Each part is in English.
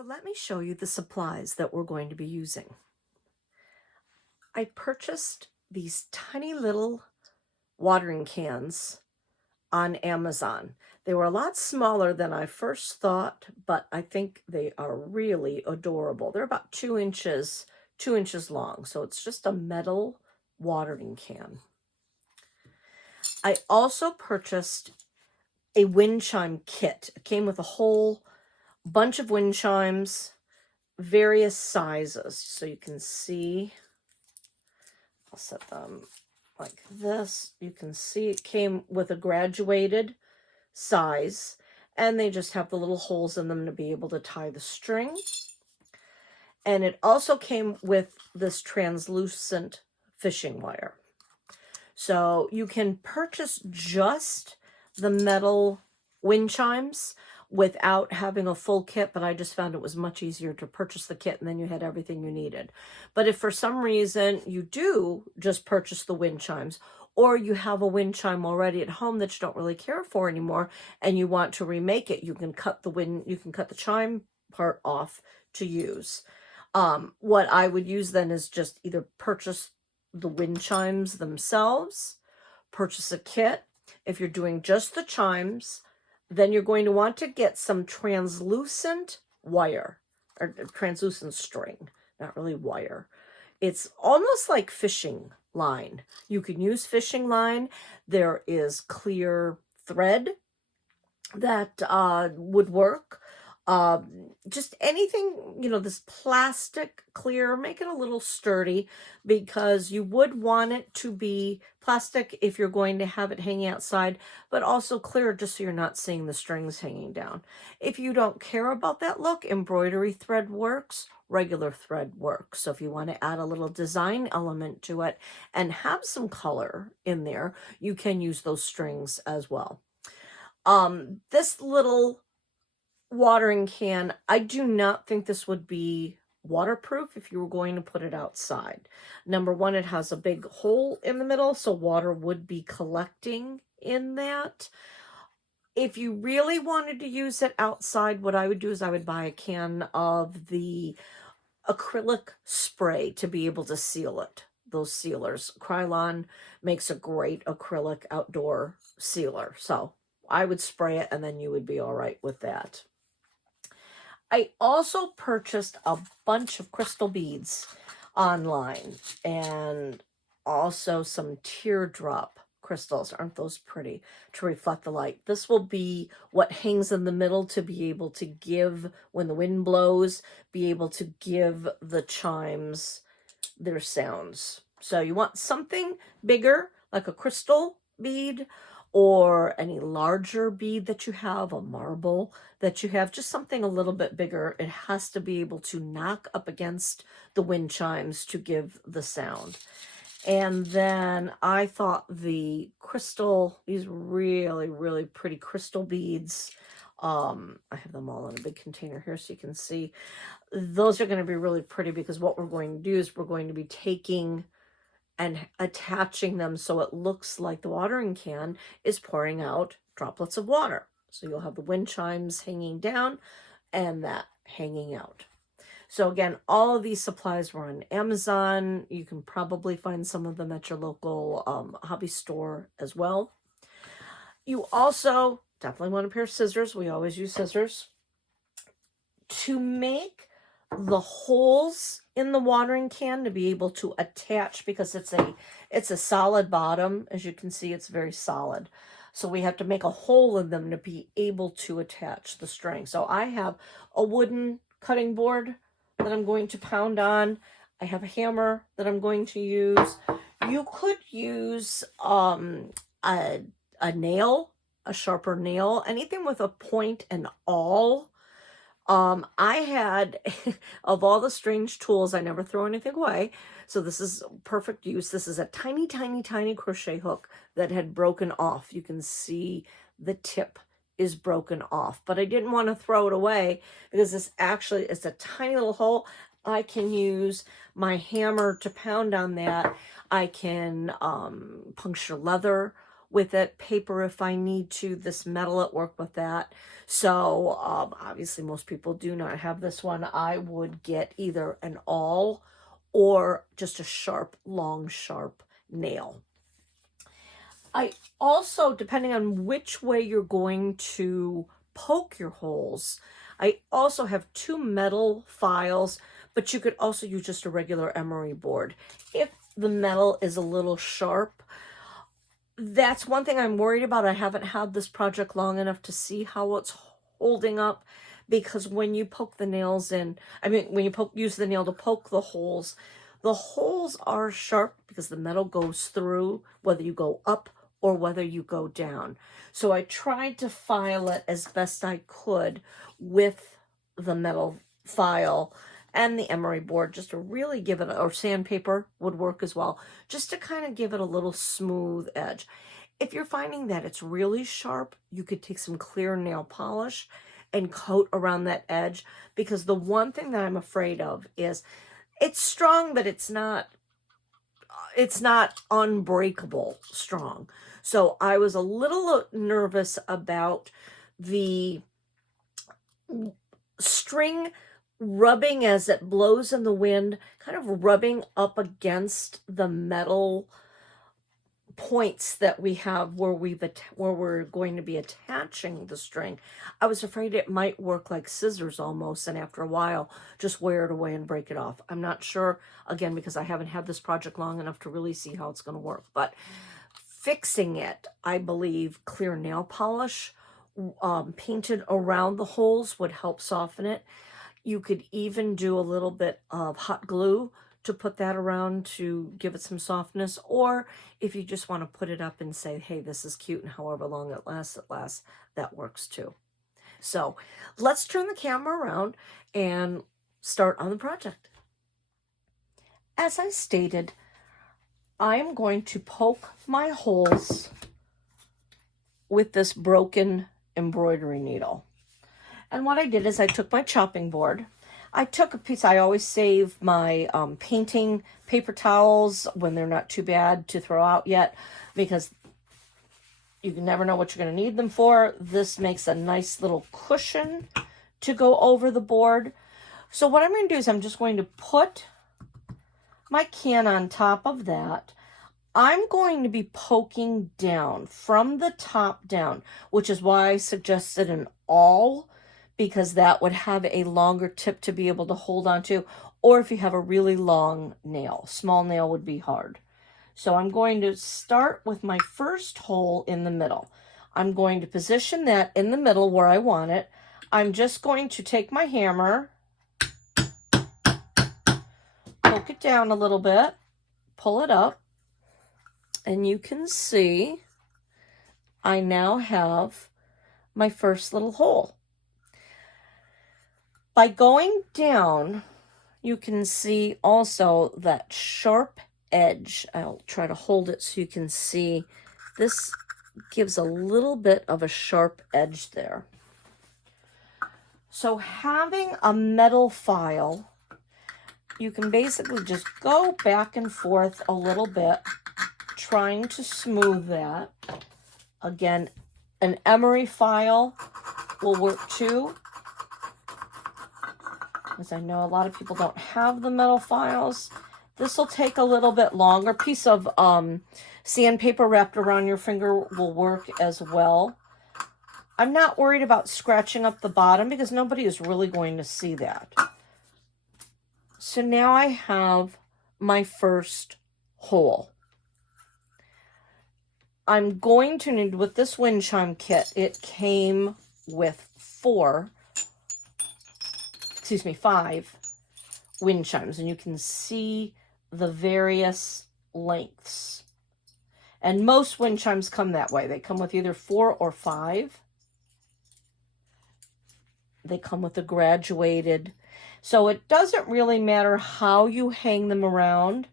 So let me show you the supplies that we're going to be using. I purchased these tiny little watering cans on Amazon. They were a lot smaller than I first thought, but I think they are really adorable. They're about 2 inches long, so it's just a metal watering can. I also purchased a wind chime kit. It came with a whole bunch of wind chimes, various sizes. So you can see, I'll set them like this. You can see it came with a graduated size, and they just have the little holes in them to be able to tie the string. And it also came with this translucent fishing wire. So you can purchase just the metal wind chimes without having a full kit, but I just found it was much easier to purchase the kit and then you had everything you needed. But if for some reason you do just purchase the wind chimes, or you have a wind chime already at home that you don't really care for anymore and you want to remake it, you can cut the chime part off to use. What I would use then is just either purchase the wind chimes themselves, purchase a kit. If you're doing just the chimes, then you're going to want to get some translucent wire, or translucent string, not really wire. It's almost like fishing line. You can use fishing line. There is clear thread that would work. Just anything, this plastic clear, make it a little sturdy, because you would want it to be plastic if you're going to have it hanging outside, but also clear just so you're not seeing the strings hanging down. If you don't care about that look, embroidery thread works, regular thread works. So if you want to add a little design element to it and have some color in there, you can use those strings as well. This little watering can, I do not think this would be waterproof if you were going to put it outside. Number one, it has a big hole in the middle, so water would be collecting in that. If you really wanted to use it outside, what I would do is I would buy a can of the acrylic spray to be able to seal it. Those sealers. Krylon makes a great acrylic outdoor sealer. So I would spray it and then you would be all right with that. I also purchased a bunch of crystal beads online and also some teardrop crystals. Aren't those pretty, to reflect the light? This will be what hangs in the middle to be able to give, when the wind blows, be able to give the chimes their sounds. So you want something bigger, like a crystal bead, or any larger bead that you have, a marble that you have, just something a little bit bigger. It has to be able to knock up against the wind chimes to give the sound. And then I thought the crystal, these really, really pretty crystal beads, I have them all in a big container here so you can see. Those are going to be really pretty, because what we're going to do is we're going to be taking and attaching them so it looks like the watering can is pouring out droplets of water. So you'll have the wind chimes hanging down and that hanging out. So again, all of these supplies were on Amazon. You can probably find some of them at your local hobby store as well. You also definitely want a pair of scissors. We always use scissors. To make the holes in the watering can to be able to attach, because it's a solid bottom. As you can see, it's very solid. So we have to make a hole in them to be able to attach the string. So I have a wooden cutting board that I'm going to pound on. I have a hammer that I'm going to use. You could use a nail, a sharper nail, anything with a point and awl. I had, of all the strange tools, I never throw anything away. So this is perfect use. This is a tiny, tiny, tiny crochet hook that had broken off. You can see the tip is broken off, but I didn't want to throw it away because this actually is a tiny little hole. I can use my hammer to pound on that. I can puncture leather with it, paper if I need to, this metal at work with that. So obviously most people do not have this one. I would get either an awl or just a sharp, long, sharp nail. I also, depending on which way you're going to poke your holes, I also have 2 metal files, but you could also use just a regular emery board. If the metal is a little sharp, that's one thing I'm worried about. I haven't had this project long enough to see how it's holding up, because when you poke the nails in, when you use the nail to poke the holes are sharp because the metal goes through, whether you go up or whether you go down. So I tried to file it as best I could with the metal file and the emery board, just to really give it, or sandpaper would work as well, just to kind of give it a little smooth edge. If you're finding that it's really sharp, you could take some clear nail polish and coat around that edge, because the one thing that I'm afraid of is it's strong, but it's not unbreakable strong. So I was a little nervous about the string rubbing as it blows in the wind, kind of rubbing up against the metal points that we have where we're going to be attaching the string. I was afraid it might work like scissors almost, and after a while just wear it away and break it off. I'm not sure, again, because I haven't had this project long enough to really see how it's going to work. But fixing it, I believe clear nail polish painted around the holes would help soften it. You could even do a little bit of hot glue to put that around to give it some softness, or if you just want to put it up and say, hey, this is cute, and however long it lasts, that works too. So let's turn the camera around and start on the project. As I stated, I'm going to poke my holes with this broken embroidery needle. And what I did is I took my chopping board. I took a piece. I always save my painting paper towels when they're not too bad to throw out yet, because you can never know what you're going to need them for. This makes a nice little cushion to go over the board. So what I'm going to do is I'm just going to put my can on top of that. I'm going to be poking down from the top down, which is why I suggested an awl, because that would have a longer tip to be able to hold on to, or if you have a really long nail. Small nail would be hard. So I'm going to start with my first hole in the middle. I'm going to position that in the middle where I want it. I'm just going to take my hammer, poke it down a little bit, pull it up, and you can see I now have my first little hole. By going down, you can see also that sharp edge. I'll try to hold it so you can see. This gives a little bit of a sharp edge there. So having a metal file, you can basically just go back and forth a little bit, trying to smooth that. Again, an emery file will work too, because I know a lot of people don't have the metal files. This will take a little bit longer. Piece of sandpaper wrapped around your finger will work as well. I'm not worried about scratching up the bottom because nobody is really going to see that. So now I have my first hole. I'm going to need, with this wind chime kit, it came with 5 wind chimes, and you can see the various lengths. And most wind chimes come that way. They come with either 4 or 5. They come with a graduated. So it doesn't really matter how you hang them around.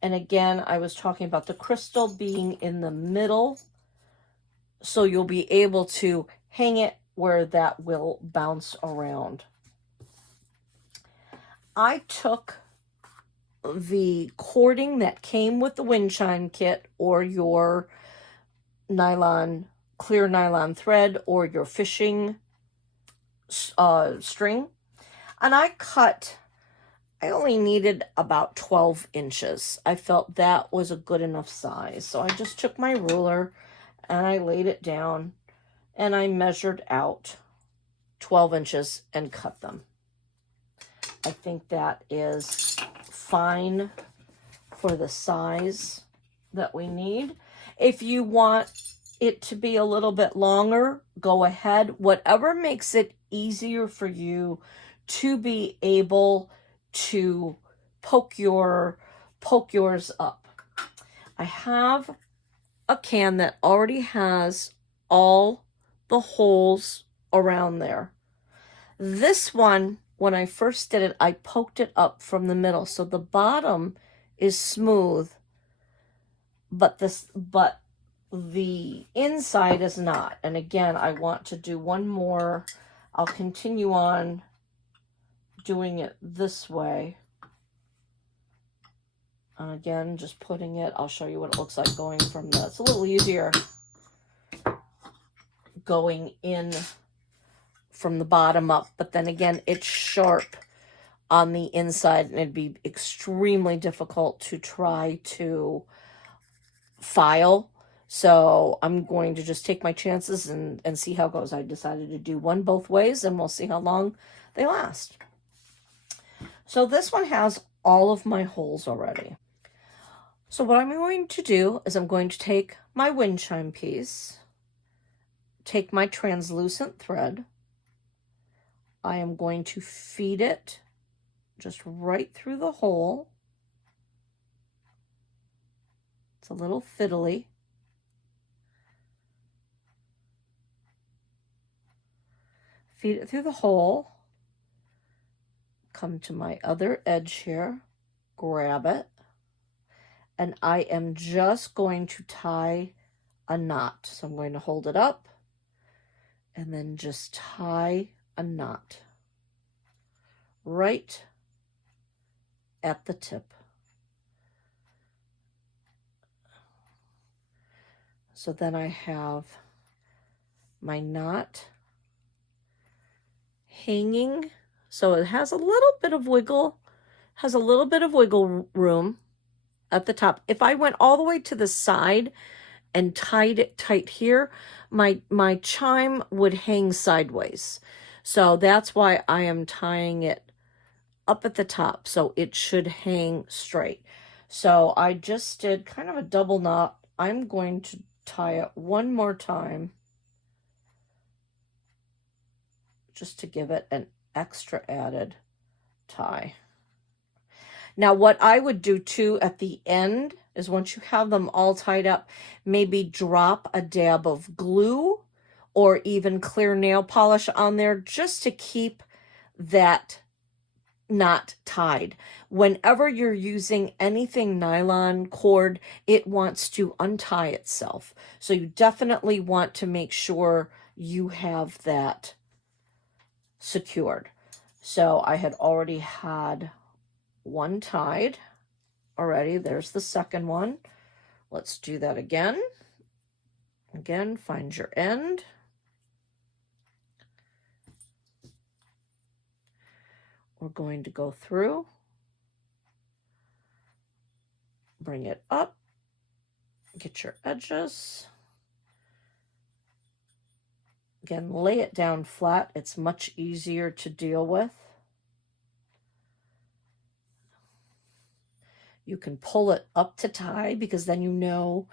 And again, I was talking about the crystal being in the middle, so you'll be able to hang it where that will bounce around. I took the cording that came with the wind chime kit, or your nylon, clear nylon thread or your fishing string. And I only needed about 12 inches. I felt that was a good enough size. So I just took my ruler and I laid it down and I measured out 12 inches and cut them. I think that is fine for the size that we need. If you want it to be a little bit longer, go ahead. Whatever makes it easier for you to be able to poke yours up. I have a can that already has all the holes around there. This one, when I first did it, I poked it up from the middle, so the bottom is smooth, but the inside is not. And again, I want to do one more. I'll continue on doing it this way. And again, just putting it, I'll show you what it looks like going from the, it's a little easier going in from the bottom up, but then again, it's sharp on the inside and it'd be extremely difficult to try to file. So I'm going to just take my chances and see how it goes. I decided to do one both ways and we'll see how long they last. So this one has all of my holes already. So what I'm going to do is I'm going to take my wind chime piece, take my translucent thread. I am going to feed it just right through the hole. It's a little fiddly. Feed it through the hole. Come to my other edge here, grab it, and I am just going to tie a knot. So I'm going to hold it up and then just tie a knot right at the tip. So then I have my knot hanging. So it has a little bit of wiggle, room at the top. If I went all the way to the side and tied it tight here, my chime would hang sideways. So that's why I am tying it up at the top, so it should hang straight. So I just did kind of a double knot. I'm going to tie it one more time just to give it an extra added tie. Now what I would do too at the end is once you have them all tied up, maybe drop a dab of glue or even clear nail polish on there just to keep that knot tied. Whenever you're using anything nylon cord, it wants to untie itself. So you definitely want to make sure you have that secured. So I had already had one tied already. There's the second one. Let's do that again. Again, find your end. We're going to go through, bring it up, get your edges. Again, lay it down flat. It's much easier to deal with. You can pull it up to tie because then you know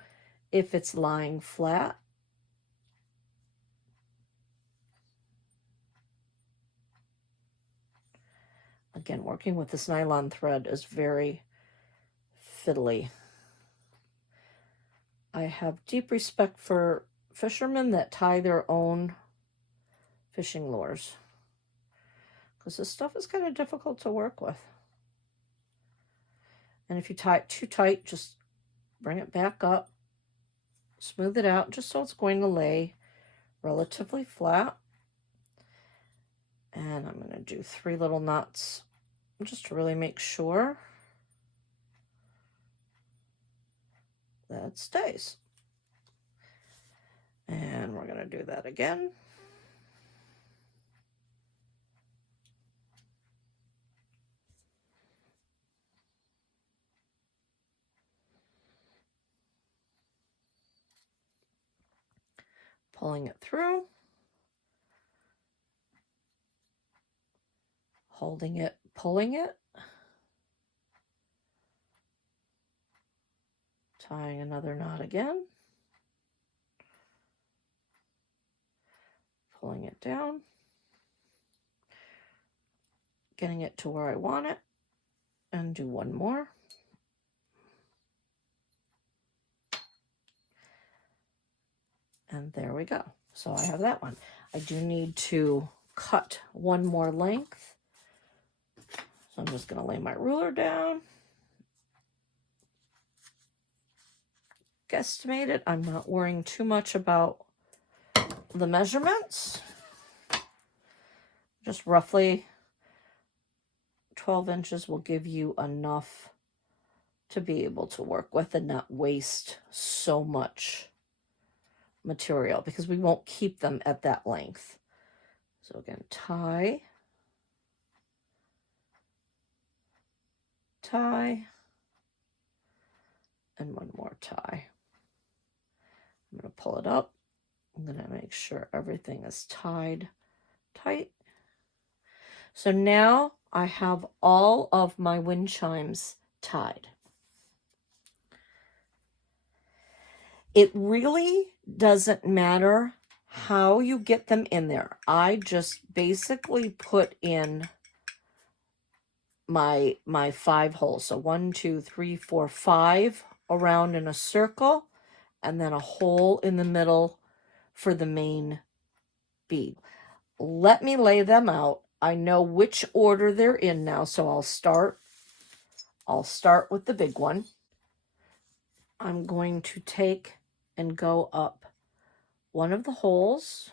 if it's lying flat. Again, working with this nylon thread is very fiddly. I have deep respect for fishermen that tie their own fishing lures because this stuff is kind of difficult to work with. And if you tie it too tight, just bring it back up, smooth it out just so it's going to lay relatively flat. And I'm going to do 3 little knots just to really make sure that it stays. And we're going to do that again. Pulling it through. Holding it, pulling it. Tying another knot again. Pulling it down. Getting it to where I want it. And do one more. And there we go. So I have that one. I do need to cut one more length. So I'm just going to lay my ruler down. Guesstimate it. I'm not worrying too much about the measurements. Just roughly 12 inches will give you enough to be able to work with and not waste so much material, because we won't keep them at that length. So again, tie, tie, and one more tie. I'm going to pull it up. I'm going to make sure everything is tied tight. So now I have all of my wind chimes tied. It really doesn't matter how you get them in there. I just basically put in my 5 holes. So 1, 2, 3, 4, 5 around in a circle, and then a hole in the middle for the main bead. Let me lay them out. I know which order they're in now, so I'll start with the big one. I'm going to take and go up one of the holes,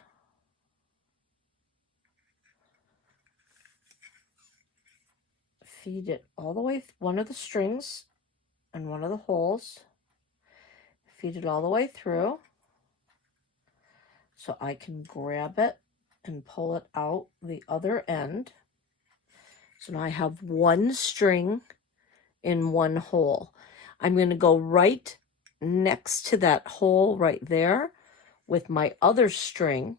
feed it all the way, one of the strings and one of the holes, feed it all the way through so I can grab it and pull it out the other end. So now I have one string in one hole. I'm going to go right next to that hole right there with my other string,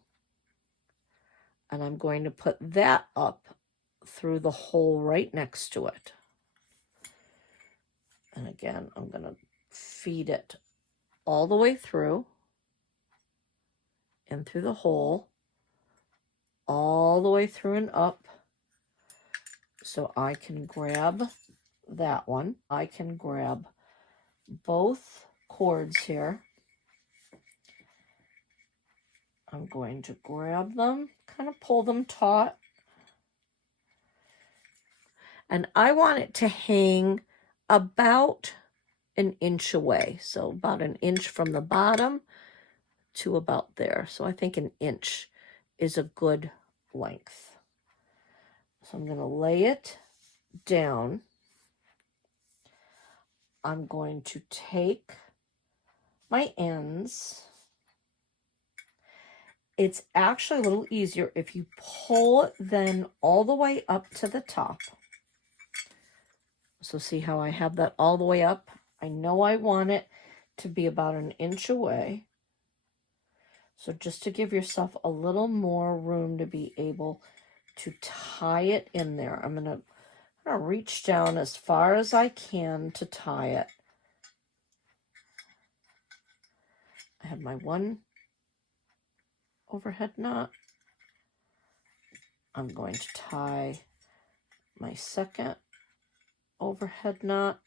and I'm going to put that up through the hole right next to it. And again, I'm going to feed it all the way through and through the hole, all the way through and up, so I can grab that one. I can grab both cords here. I'm going to grab them, kind of pull them taut. And I want it to hang about an inch away. So about an inch from the bottom to about there. So I think an inch is a good length. So I'm going to lay it down. I'm going to take my ends. It's actually a little easier if you pull it then all the way up to the top. So see how I have that all the way up? I know I want it to be about an inch away. So just to give yourself a little more room to be able to tie it in there, I'm going to reach down as far as I can to tie it. I have my one overhead knot. I'm going to tie my second overhead knot,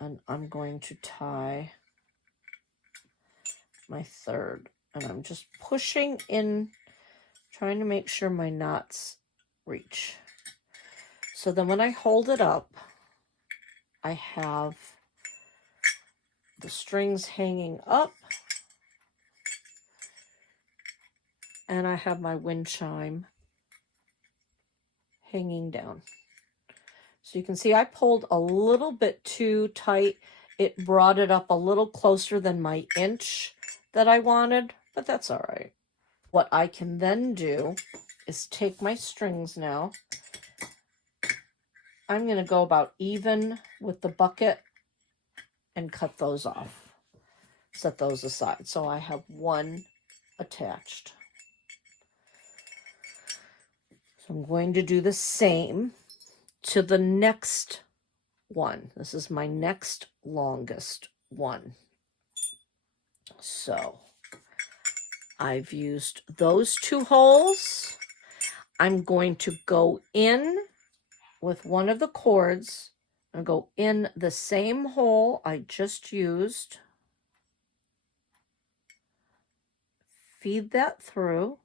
and I'm going to tie my third. And I'm just pushing in, trying to make sure my knots reach. So then when I hold it up, I have the strings hanging up, and I have my wind chime hanging down. So you can see I pulled a little bit too tight. It brought it up a little closer than my inch that I wanted. but that's all right. What I can then do is take my strings now. I'm going to go about even with the bucket and cut those off. Set those aside. So I have one attached. So I'm going to do the same to the next one. This is my next longest one. So I've used those 2 holes. I'm going to go in with one of the cords and go in the same hole I just used. Feed that through.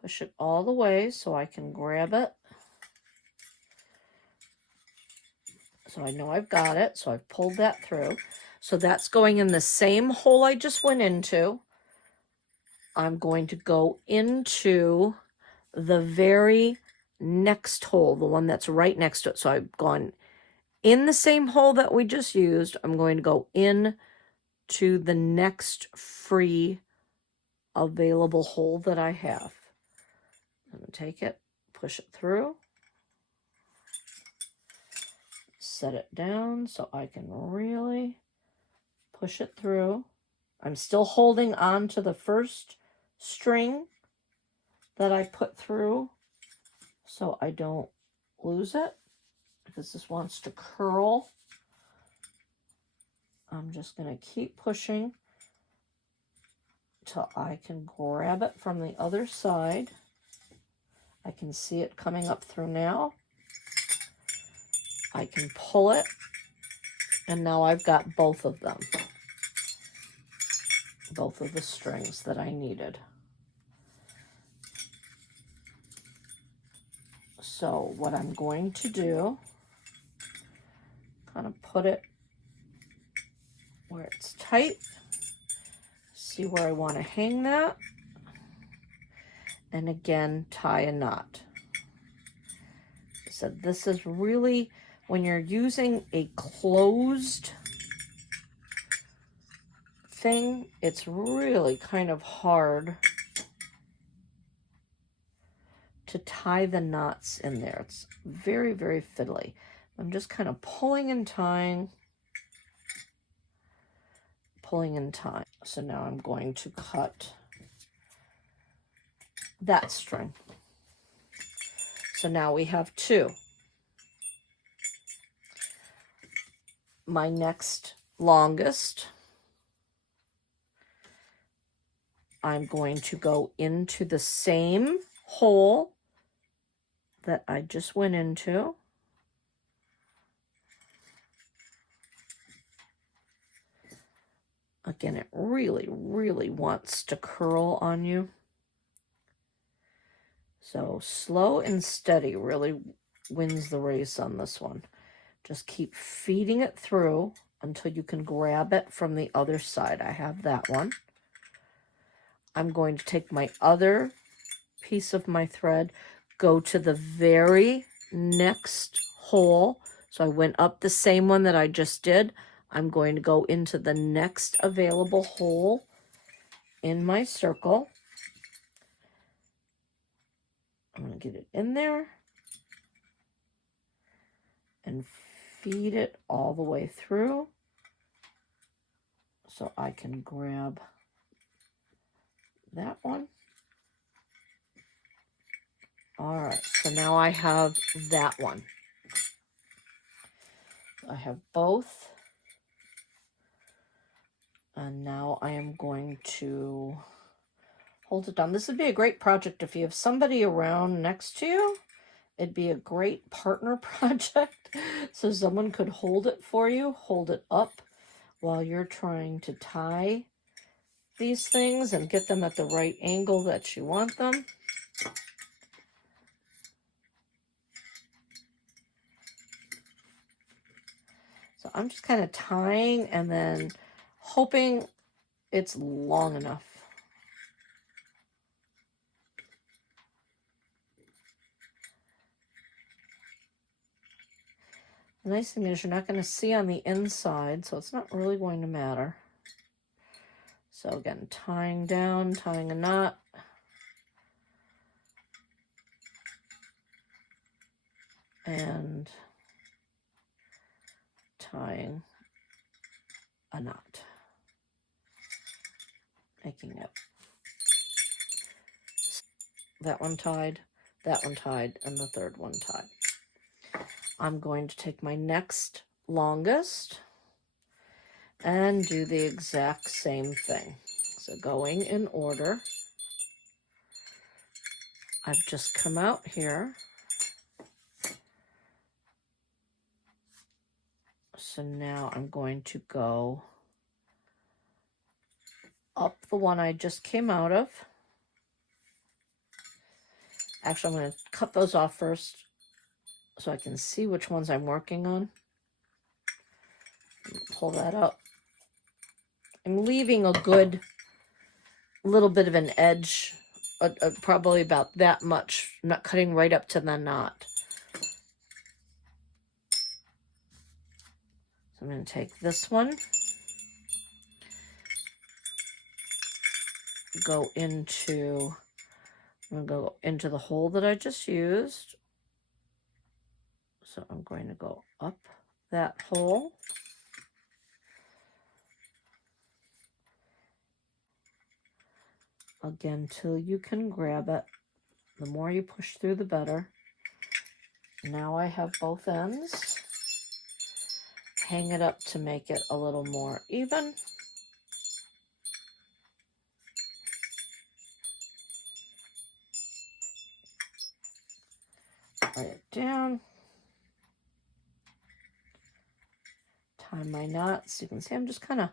Push it all the way so I can grab it. So I know I've got it. So I've pulled that through. So that's going in the same hole I just went into. I'm going to go into the very next hole, the one that's right next to it. So I've gone in the same hole that we just used. I'm going to go in to the next free available hole that I have. I'm going to take it, push it through, set it down so I can really push it through. I'm still holding on to the first string that I put through so I don't lose it, because this wants to curl. I'm just going to keep pushing till I can grab it from the other side. I can see it coming up through now. I can pull it, and now I've got both of them. Both of the strings that I needed. So what I'm going to do, kind of put it where it's tight. See where I want to hang that. And again, tie a knot. So this is really, when you're using a closed thing, it's really kind of hard to tie the knots in there. It's very, very fiddly. I'm just kind of pulling and tying, pulling and tying. So now I'm going to cut that string. So now we have 2. My next longest, I'm going to go into the same hole that I just went into. Again, it really, really wants to curl on you. So slow and steady really wins the race on this one. Just keep feeding it through until you can grab it from the other side. I have that one. I'm going to take my other piece of my thread, go to the very next hole. So I went up the same one that I just did. I'm going to go into the next available hole in my circle. I'm going to get it in there and feed it all the way through so I can grab that one. All right, so now I have that one. I have both. And now I am going to hold it down. This would be a great project if you have somebody around next to you. It'd be a great partner project. So someone could hold it for you, hold it up while you're trying to tie these things and get them at the right angle that you want them. So I'm just kind of tying and then hoping it's long enough. The nice thing is you're not going to see on the inside, so it's not really going to matter. So again, tying down, tying a knot. And tying a knot. Making it. That one tied, and the third one tied. I'm going to take my next longest and do the exact same thing. So going in order, I've just come out here. So now I'm going to go up the one I just came out of. Actually, I'm going to cut those off first so I can see which ones I'm working on. Pull that up. I'm leaving a good little bit of an edge, probably about that much. I'm not cutting right up to the knot. So I'm going to take this one, I'm going to go into the hole that I just used. So I'm going to go up that hole. Again, till you can grab it. The more you push through, the better. Now I have both ends. Hang it up to make it a little more even. Lay it down. Tie my knots. You can see I'm just kind of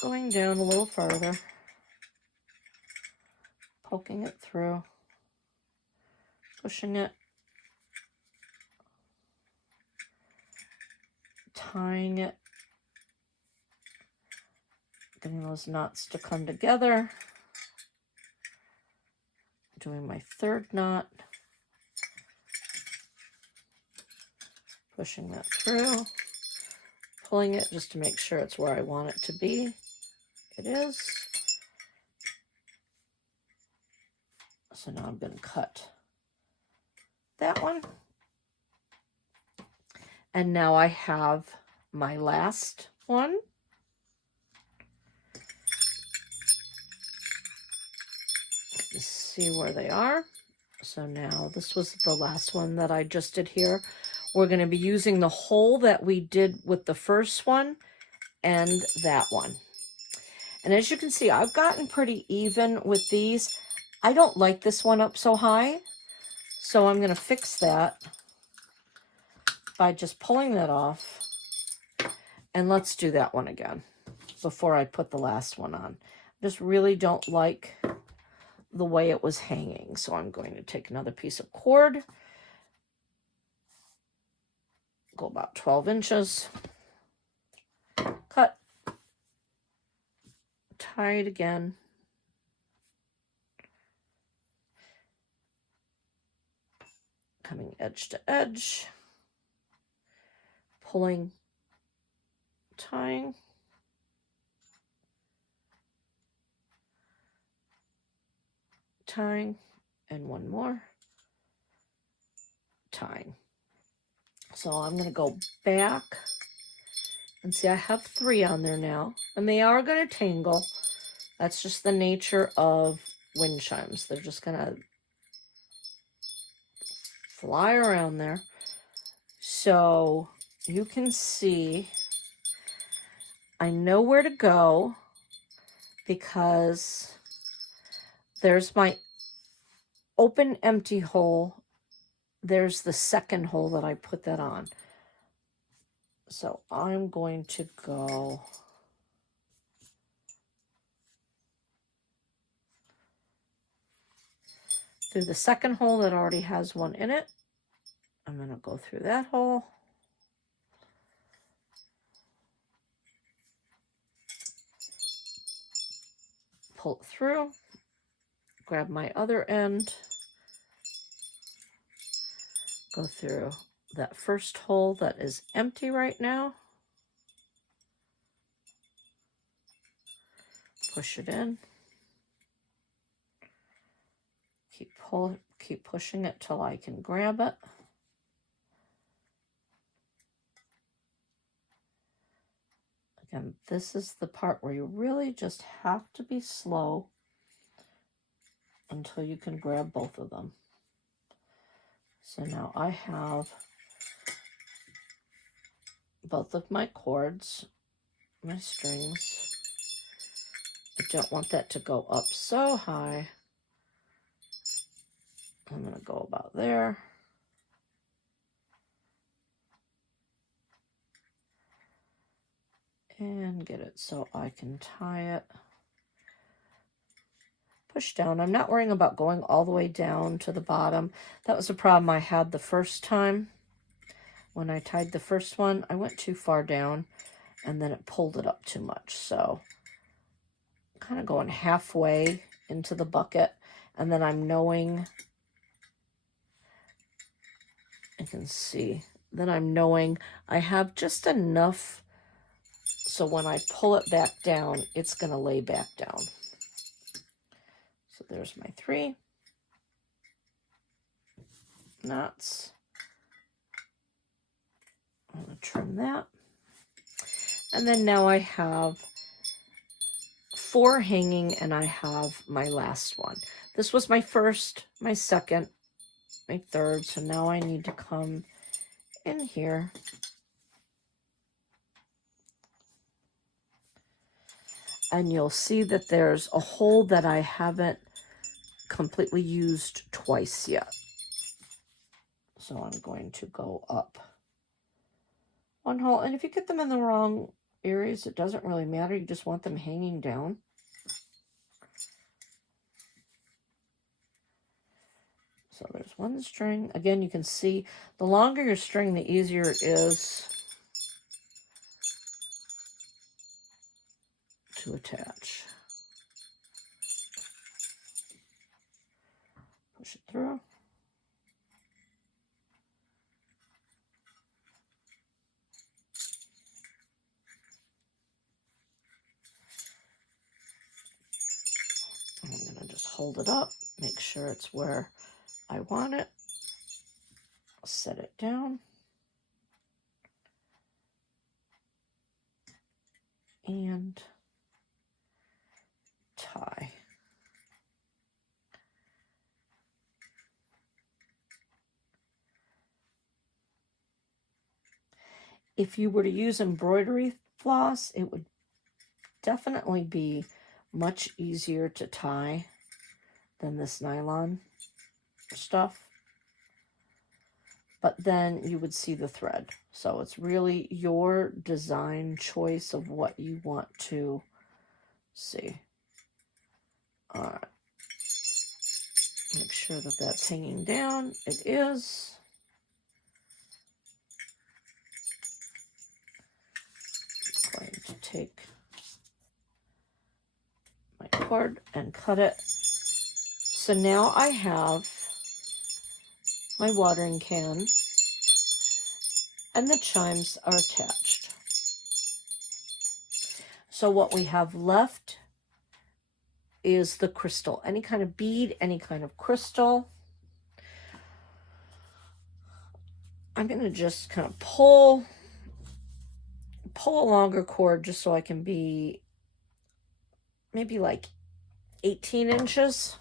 going down a little further, poking it through, pushing it, tying it, getting those knots to come together, doing my third knot, pushing that through, pulling it just to make sure it's where I want it to be. It is. So now I'm going to cut that one. And now I have my last one. Let's see where they are. So now this was the last one that I just did here. We're going to be using the hole that we did with the first one and that one. And as you can see, I've gotten pretty even with these. I don't like this one up so high, so I'm going to fix that by just pulling that off. And let's do that one again before I put the last one on. Just really don't like the way it was hanging. So I'm going to take another piece of cord, go about 12 inches, cut, tie it again, coming edge to edge, pulling, tying, tying, and one more, tying. So I'm going to go back and see I have 3 on there now, and they are going to tangle. That's just the nature of wind chimes. They're just going to fly around there. So you can see I know where to go because there's my open empty hole. There's the second hole that I put that on. So I'm going to go through the second hole that already has one in it. I'm going to go through that hole. Pull it through. Grab my other end. go through that first hole that is empty right now. Push it in. Keep pushing it till I can grab it. Again, this is the part where you really just have to be slow until you can grab both of them. So now I have both of my cords, my strings. I don't want that to go up so high. I'm going to go about there. And get it so I can tie it. Push down. I'm not worrying about going all the way down to the bottom. That was a problem I had the first time. When I tied the first one, I went too far down and then it pulled it up too much. So kind of going halfway into the bucket, and then I'm knowing, I can see that I'm knowing I have just enough so when I pull it back down, it's going to lay back down. So there's my 3 knots. I'm going to trim that. And then now I have 4 hanging, and I have my last one. This was my first, my second, my third. So now I need to come in here. And you'll see that there's a hole that I haven't completely used twice yet. So I'm going to go up 1 hole. And if you get them in the wrong areas, it doesn't really matter. You just want them hanging down. So there's 1 string. Again, you can see the longer your string, the easier it is to attach. Push it through. I'm going to just hold it up, make sure it's where I want it. Set it down. And tie. If you were to use embroidery floss, it would definitely be much easier to tie than this nylon stuff. But then you would see the thread. So it's really your design choice of what you want to see. All right. Make sure that that's hanging down. It is. I'm going to take my cord and cut it. So now I have my watering can and the chimes are attached. So what we have left is the crystal, any kind of bead, any kind of crystal. I'm going to just kind of pull a longer cord just so I can be maybe like 18 inches,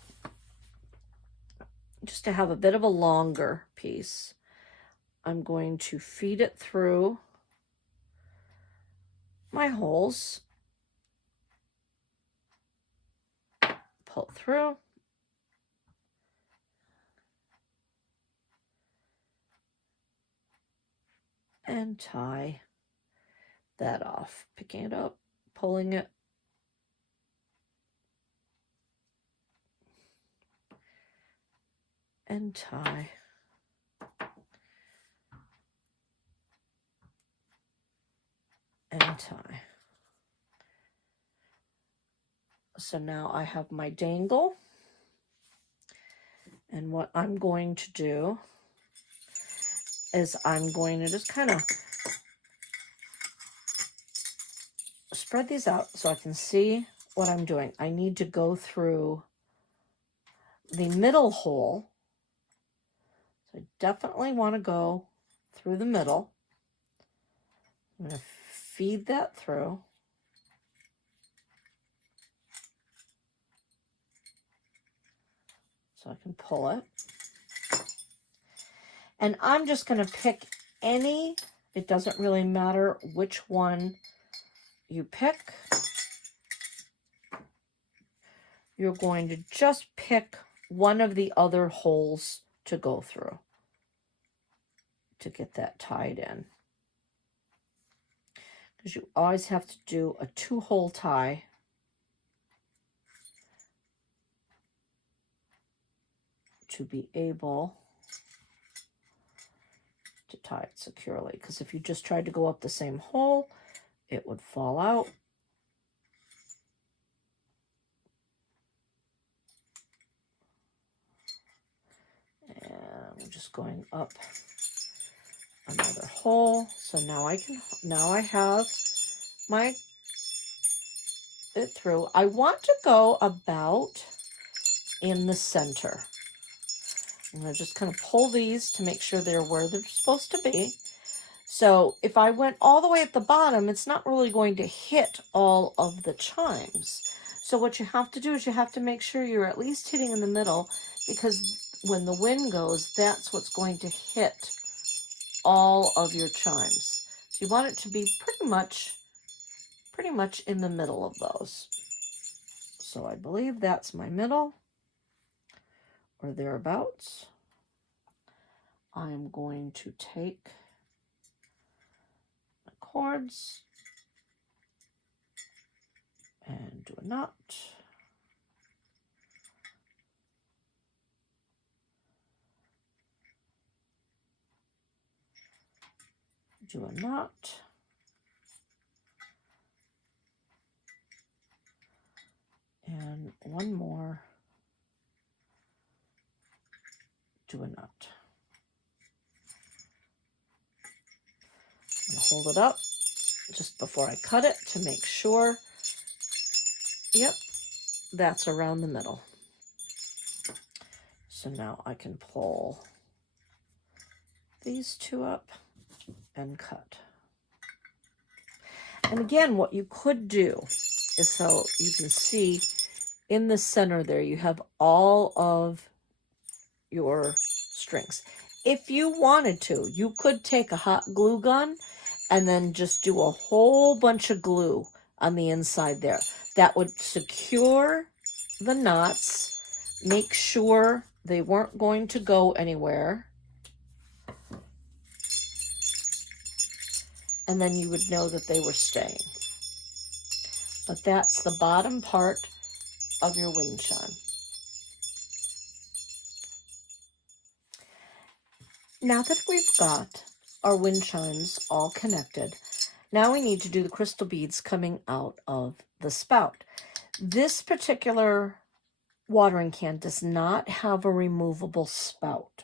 just to have a bit of a longer piece. I'm going to feed it through my holes, pull it through, and tie that off. Picking it up, pulling it, and tie. And tie. So now I have my dangle. And what I'm going to do is I'm going to just kind of spread these out so I can see what I'm doing. I need to go through the middle hole. So I definitely want to go through the middle. I'm going to feed that through. So I can pull it. And I'm just going to pick any, it doesn't really matter which one you pick. You're going to just pick one of the other holes to go through to get that tied in. Because you always have to do a 2-hole tie to be able to tie it securely. Because if you just tried to go up the same hole, it would fall out. And I'm just going up another hole. So now I have my it through. I want to go about in the center. I'm going to just kind of pull these to make sure they're where they're supposed to be. So if I went all the way at the bottom, it's not really going to hit all of the chimes. So what you have to do is you have to make sure you're at least hitting in the middle, because when the wind goes, that's what's going to hit all of your chimes. So you want it to be pretty much in the middle of those. So I believe that's my middle, or thereabouts. I'm going to take my cords and do a knot. Do a knot. And one more. Do a knot. I'm going to hold it up just before I cut it to make sure. Yep, that's around the middle. So now I can pull these two up and cut. And again, what you could do is, so you can see in the center there, you have all of your strings. If you wanted to, you could take a hot glue gun and then just do a whole bunch of glue on the inside there. That would secure the knots, make sure they weren't going to go anywhere. And then you would know that they were staying. But that's the bottom part of your wind chime. Now that we've got our wind chimes all connected, now we need to do the crystal beads coming out of the spout. This particular watering can does not have a removable spout.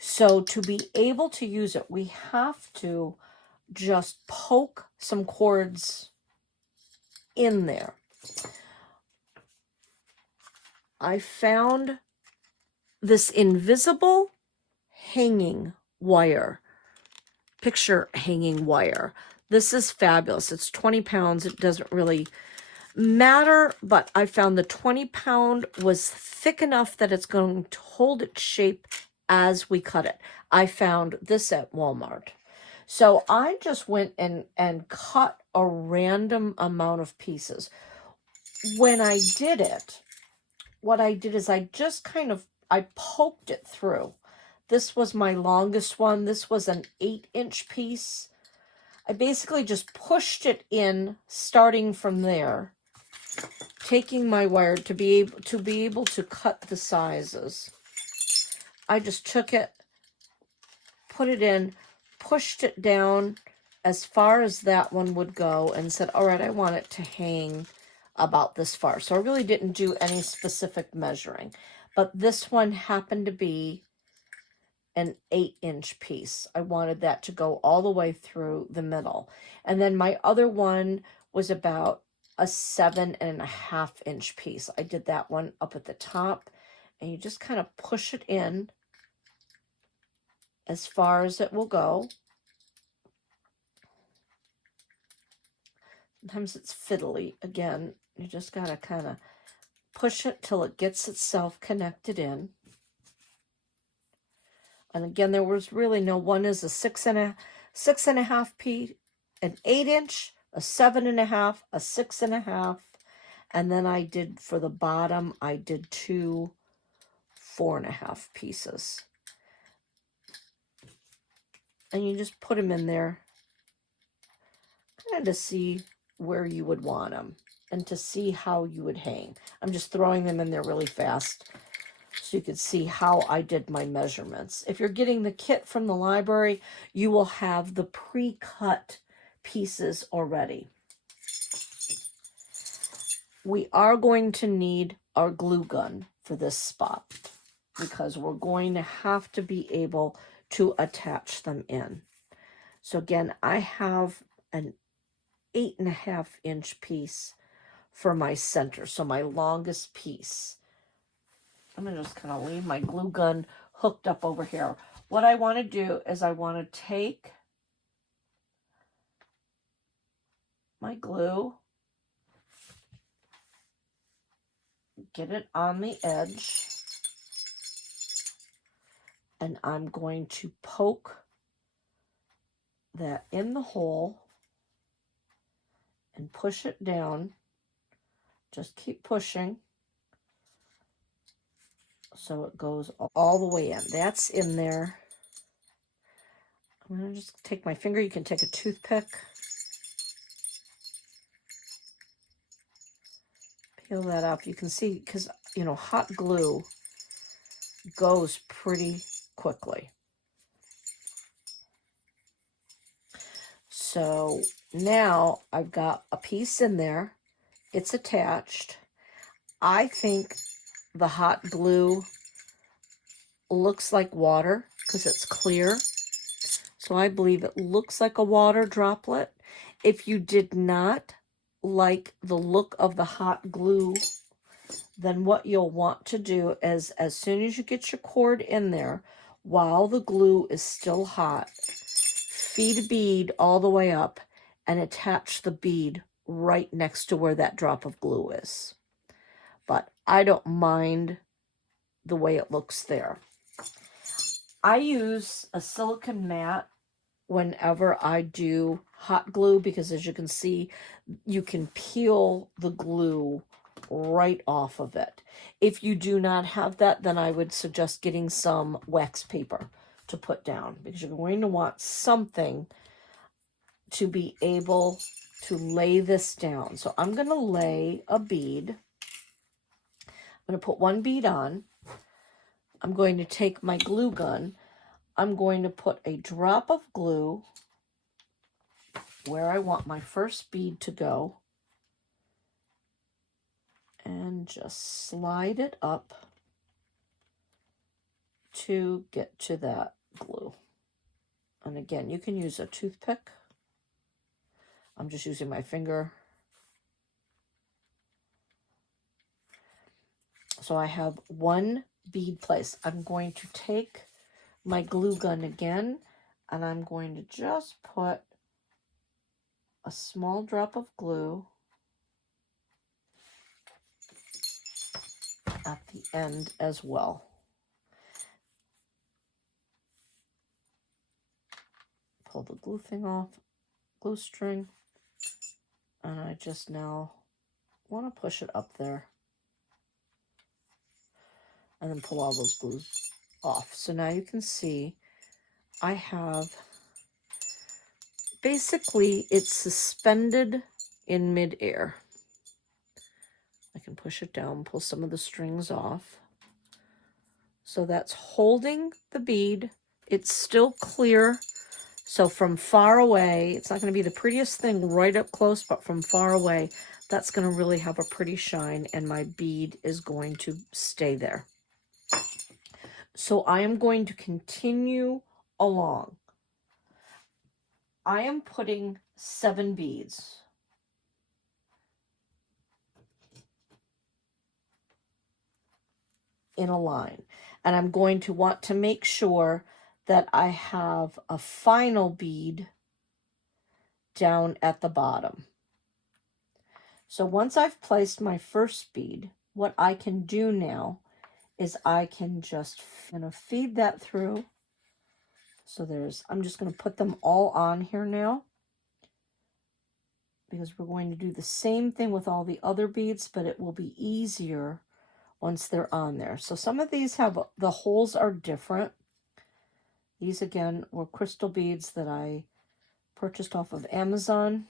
So to be able to use it, we have to just poke some cords in there. I found this invisible hanging wire, picture hanging wire. This is fabulous. It's 20 pounds. It doesn't really matter, but I found the 20-pound was thick enough that it's going to hold its shape as we cut it. I found this at Walmart. So I just went and cut a random amount of pieces. When I did it, what I did is I just I poked it through. This was my longest one. This was an 8-inch piece. I basically just pushed it in, starting from there, taking my wire to be able to cut the sizes. I just took it, put it in, pushed it down as far as that one would go, and said, all right, I want it to hang about this far. So I really didn't do any specific measuring, but this one happened to be an 8-inch piece. I wanted that to go all the way through the middle. And then my other one was about a 7.5-inch piece. I did that one up at the top, and you just kind of push it in as far as it will go. Sometimes it's fiddly. Again, you just got to kind of push it till it gets itself connected in. And again, there was really no one is a 6.5 piece, an 8-inch, a 7.5, a 6.5, and then I did for the bottom, I did 2 4.5 pieces. And you just put them in there kind of to see where you would want them and to see how you would hang. I'm just throwing them in there really fast so you could see how I did my measurements. If you're getting the kit from the library, you will have the pre-cut pieces already. We are going to need our glue gun for this spot because we're going to have to be able to attach them in. So again, I have an 8.5-inch piece for my center, so my longest piece. I'm going to just kind of leave my glue gun hooked up over here. What I want to do is I want to take my glue, get it on the edge, and I'm going to poke that in the hole and push it down. Just keep pushing so it goes all the way in. That's in there. I'm going to just take my finger. You can take a toothpick. Peel that up. You can see, because, you know, hot glue goes pretty quickly. So now I've got a piece in there. It's attached. I think the hot glue looks like water because it's clear. So I believe it looks like a water droplet. If you did not like the look of the hot glue, then what you'll want to do is as soon as you get your cord in there, while the glue is still hot, feed a bead all the way up and attach the bead right next to where that drop of glue is. But I don't mind the way it looks there. I use a silicone mat whenever I do hot glue because, as you can see, you can peel the glue right off of it. If you do not have that, then I would suggest getting some wax paper to put down because you're going to want something to be able to lay this down. So I'm going to lay a bead. I'm going to put one bead on. I'm going to take my glue gun. I'm going to put a drop of glue where I want my first bead to go and just slide it up to get to that glue. And again, you can use a toothpick. I'm just using my finger. So I have one bead placed. I'm going to take my glue gun again, and I'm going to just put a small drop of glue at the end as well. Pull the glue thing off, glue string, and I just now want to push it up there and then pull all those glues off. So now you can see I have, basically it's suspended in midair. I can push it down, pull some of the strings off. So that's holding the bead. It's still clear. So from far away, it's not going to be the prettiest thing right up close, but from far away, that's going to really have a pretty shine, and my bead is going to stay there. So I am going to continue along. I am putting 7 beads. In a line, and I'm going to want to make sure that I have a final bead down at the bottom. So once I've placed my first bead, what I can do now is I can just feed that through. So I'm just going to put them all on here now, because we're going to do the same thing with all the other beads, but it will be easier once they're on there. So some of these the holes are different. These again were crystal beads that I purchased off of Amazon.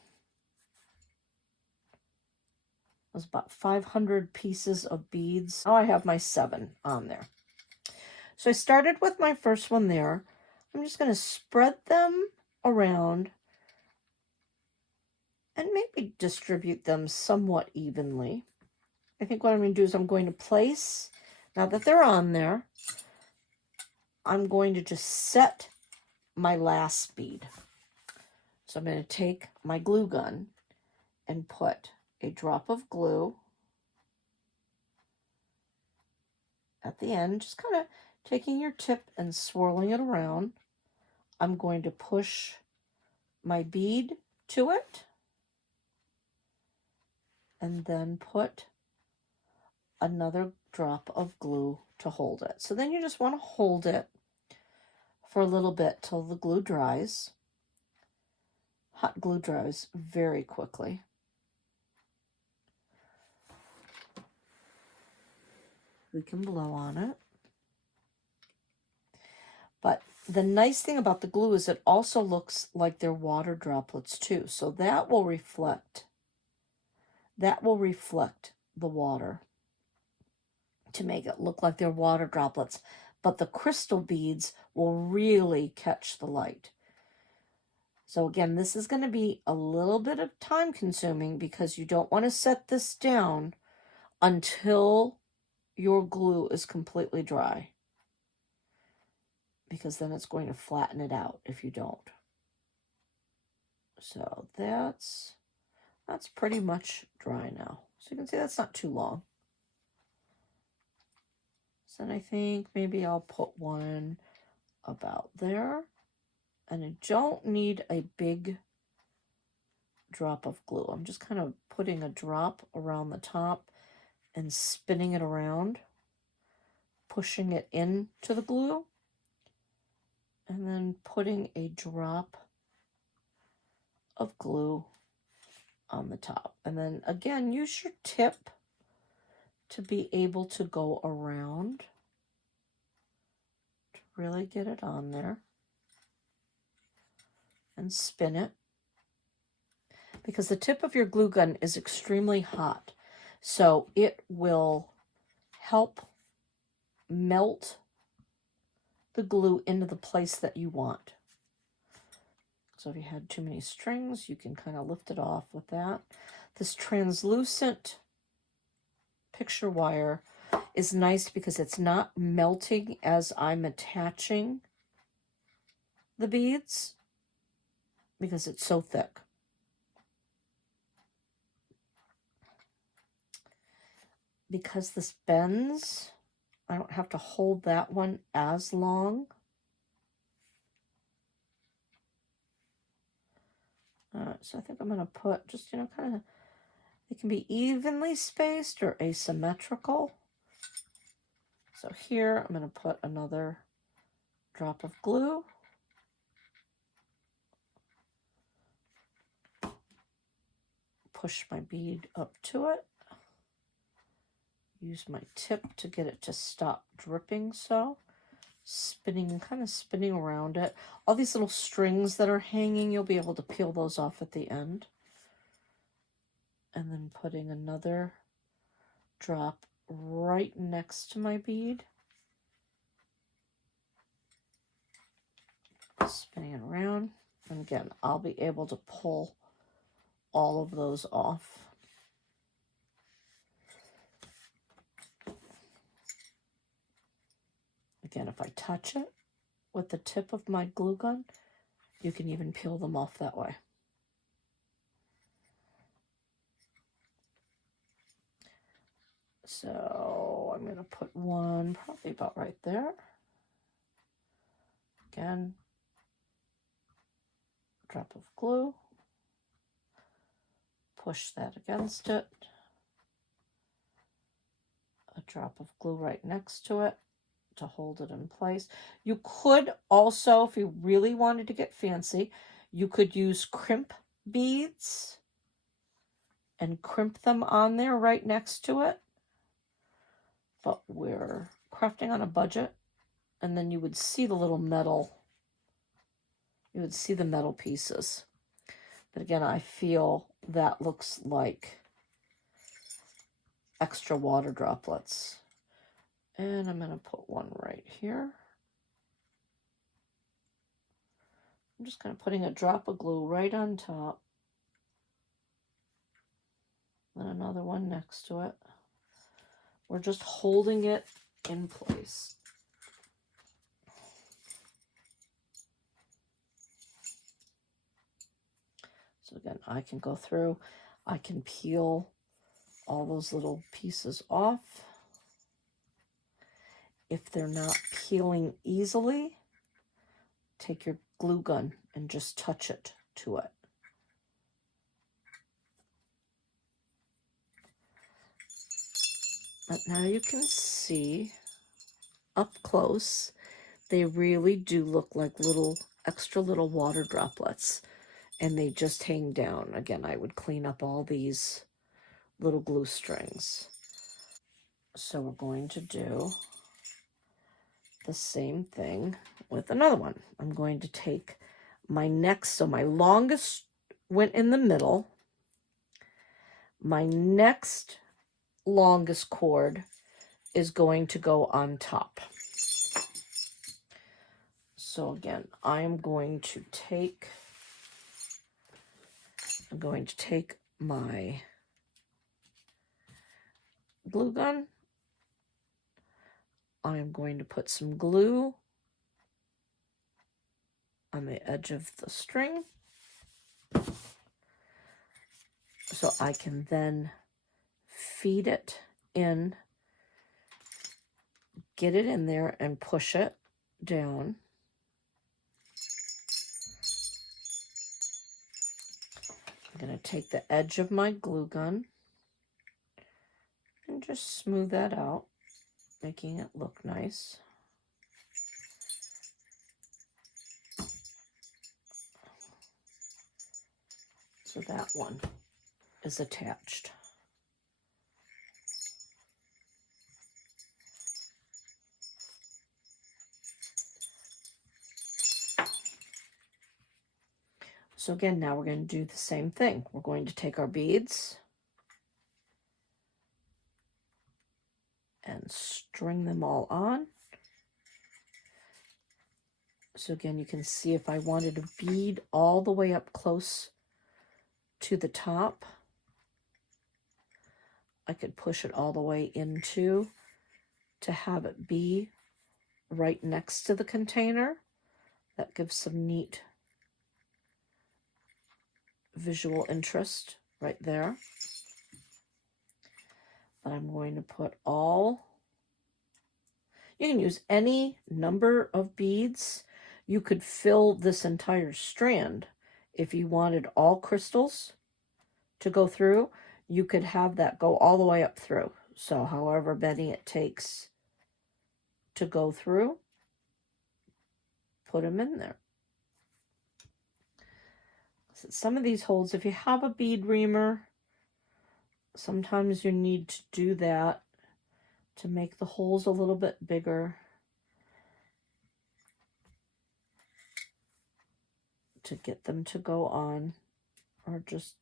It was about 500 pieces of beads. Now I have my 7 on there. So I started with my first one there. I'm just going to spread them around and maybe distribute them somewhat evenly. I think what I'm going to do is I'm going to place, now that they're on there, I'm going to just set my last bead. So I'm going to take my glue gun and put a drop of glue at the end, just kind of taking your tip and swirling it around. I'm going to push my bead to it and then put another drop of glue to hold it. So then you just want to hold it for a little bit till the glue dries. Hot glue dries very quickly. We can blow on it. But the nice thing about the glue is it also looks like they're water droplets too. So that will reflect the water to make it look like they're water droplets. But the crystal beads will really catch the light. So again, this is going to be a little bit of time consuming because you don't want to set this down until your glue is completely dry, because then it's going to flatten it out if you don't. So that's pretty much dry now. So you can see that's not too long. So then I think maybe I'll put one about there. And I don't need a big drop of glue. I'm just kind of putting a drop around the top and spinning it around, pushing it into the glue, and then putting a drop of glue on the top. And then again, use your tip to be able to go around to really get it on there and spin it, because the tip of your glue gun is extremely hot, so it will help melt the glue into the place that you want. So if you had too many strings, you can kind of lift it off with that. This translucent picture wire is nice because it's not melting as I'm attaching the beads, because it's so thick. Because this bends, I don't have to hold that one as long. So I think I'm going to put just, kind of, it can be evenly spaced or asymmetrical. So here I'm going to put another drop of glue. Push my bead up to it. Use my tip to get it to stop dripping. So spinning, kind of spinning around it. All these little strings that are hanging, you'll be able to peel those off at the end. And then putting another drop right next to my bead. Spinning it around. And again, I'll be able to pull all of those off. again, if I touch it with the tip of my glue gun, you can even peel them off that way. So I'm going to put one probably about right there. Again, drop of glue, push that against it, a drop of glue right next to it to hold it in place. You could also, if you really wanted to get fancy, you could use crimp beads and crimp them on there right next to it. But we're crafting on a budget, and then you would see the little metal, you would see the metal pieces. But again, I feel that looks like extra water droplets. And I'm going to put one right here. I'm just kind of putting a drop of glue right on top. And another one next to it. We're just holding it in place. So again, I can go through, I can peel all those little pieces off. If they're not peeling easily, take your glue gun and just touch it to it. But now you can see up close, they really do look like little, extra little water droplets, and they just hang down. Again, I would clean up all these little glue strings. So we're going to do the same thing with another one. I'm going to take my next, so my longest went in the middle. My next longest cord is going to go on top. So again, I'm going to take my glue gun. I'm going to put some glue on the edge of the string, so I can then feed it in, get it in there and push it down. I'm going to take the edge of my glue gun and just smooth that out, making it look nice. So that one is attached. So again, now we're going to do the same thing. We're going to take our beads and string them all on. So again, you can see if I wanted a bead all the way up close to the top, I could push it all the way into to have it be right next to the container. That gives some neat visual interest right there. But I'm going to put all, you can use any number of beads. You could fill this entire strand. If you wanted all crystals to go through, you could have that go all the way up through. So however many it takes to go through, put them in there. So some of these holes, if you have a bead reamer, sometimes you need to do that to make the holes a little bit bigger, to get them to go on, or just